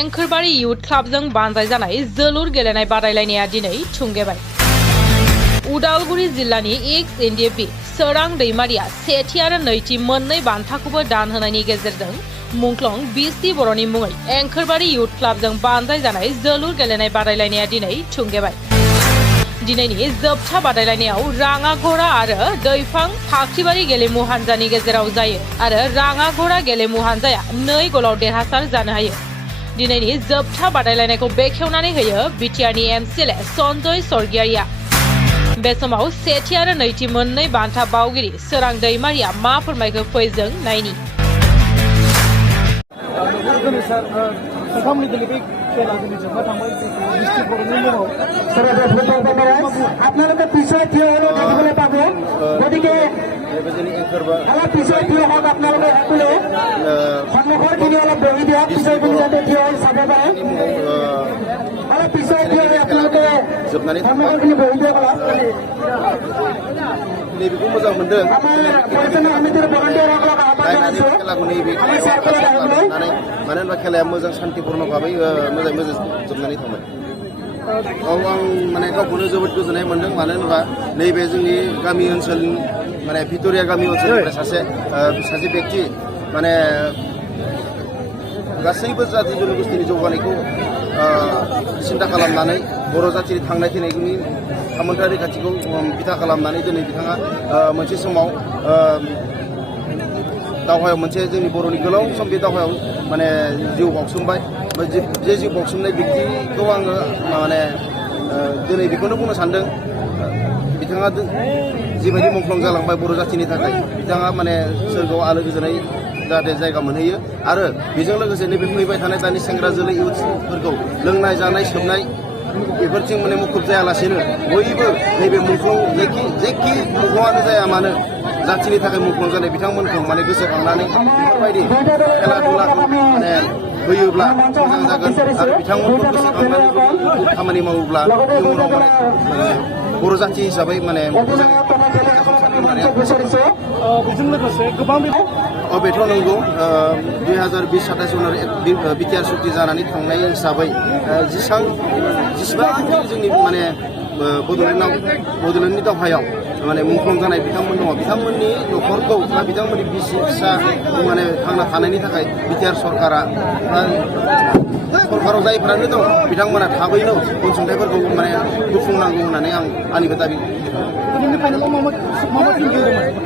एंखोरबारि youth क्लाबजों बानजायजानाय जोलुर गेलेनाय बादायलायनाया दिनै थुंगेबाय। उदालगुरि जिल्लानि एक्स एनडिएफबि सोरां दैमारिया सेथि आरो नैथि मोननै बान्थाखौबो दान होनायनि गेजेरजों मुंख्लं बिसि बर'नि मुङै एंखोरबारि युथ क्लाबजों बानजायजानाय जोलुर गेलेनाय बादायलायनाया दिनै थुंगेबाय। दिनैनि जोबथा बादायलायनायाव राङाघरा आरो दैफां फाख्रिबारि गेलेमु हानजानि गेजेराव जायो आरो राङाघरा गेलेमु हानजाया 2 गलाव देरहासार जानो हायो। दिनैनि जोबथा बादायलायनायखौ बेखेवनानै होयो बिटिआरनि एमसिएलए सन्जय सरगियारिया। बे समाव सेथि आरो नैथि मोननै बान्था बावगिरि सोरां दैमारिया मा फोरमायखो फै जों नायनि। আপোনালোকে পিছত থিয় হ'লেও দেখিবলৈ পাব, গতিকে অলপ পিছত থিয় হওক। আপোনালোকে সকলোৱে সন্মুখৰ খিনি অলপ বহি দিয়ক, পিছৰ খিনি যাতে থিয় হৈ চাব পাৰে। অলপ পিছত থিয় হৈ আপোনালোকে সন্মুখৰ খিনি বহি দিয়ক। नैबेखौ मोजां मोनदों। मानो होनबा खेलाया मोजां शान्तिपूर्ण भाबै मोजां जोबनानै थांबाय। आं माने गावखौनो जोबोद गोजोननाय मोनदों। मानो होनबा नैबे जोंनि गामि ओनसोलनि माने भिक्ट'रिया गामि ओनसोलनिफ्राय सासे व्यक्ति माने गासैबो जाति जनगोष्ठीनि जौगानायखौ सिन्था खालामनानै बर' जातिनि थांनाय फैनायनि थामोनथाय रैखाथिखौ बिथा खालामनानै दिनै बिथाङा मोनसे समाव दावहायाव मोनसे जोंनि बर'नि गोलाव सम बे दावहायाव माने जिउ बाउसोमबाय। जे जिउ बाउसोमनाय व्यक्तिखौ आङो माने दिनै बेखौनो बुंनो सानदों, बिथाङा जिबायदि मुंख्लं जालांबाय बर' जातिनि थाखाय, बिथाङा माने सोरगोआव आलो गोजोनै जाहाथे जायगा मोनहैयो। आरो बेजों लोगोसे नैबे फैबाय थानाय दानि सेंग्रा जोलै इयुथफोरखौ लोंनाय जानाय सोबनाय बेफोरजों माने मुखुब जायालासेनो बयबो नैबे मुंख्लं जेखि मुंख्लङानो जाया मानो जाथिनि थाखाय मुंख्लं जानाय बिथांमोनखौ माने गोसोखांनानै बेफोरबायदि खेला दुलाखौ माने होयोब्ला मोजां जागोन। आरो बिथांमोनखौ गोसोखांनानै खामानि मावोब्ला इयुनाव माने बर' जाथि हिसाबै माने बेथ' नंगौ। 2020-27 बिटिआर सुक्ति जानानै थांनाय हिसाबै जेसेबां जोंनि माने बड'लेण्डनि दावहायाव माने मुंख्लं जानाय बिथांमोन दङ, बिथांमोननि न'खरखौ बा बिथांमोननि बिसि फिसा माने थांना थानायनि थाखाय बिटिआर सरकाराव जायफ्रानो दं बिथांमोना थाबैनो अनसुंथाइफोरखौ माने होफुंनांगौ होननानै आंनिबो दाबि।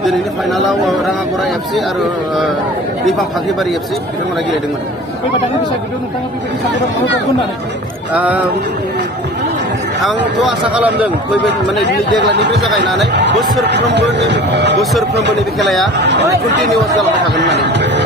दिनैनि फाइनालाव राङाघरा एफसि आरो दैफां फाख्रिबारि एफसि बिथांमोना गेलेदोंमोन। आंथ' आसा खालामदों फैबाय माने देग्लायनिफ्राय जागायनानै बोसोरफ्रोमबो नैबे खेलाया कन्टिनिउवास जालांबाय थागोन होननानै।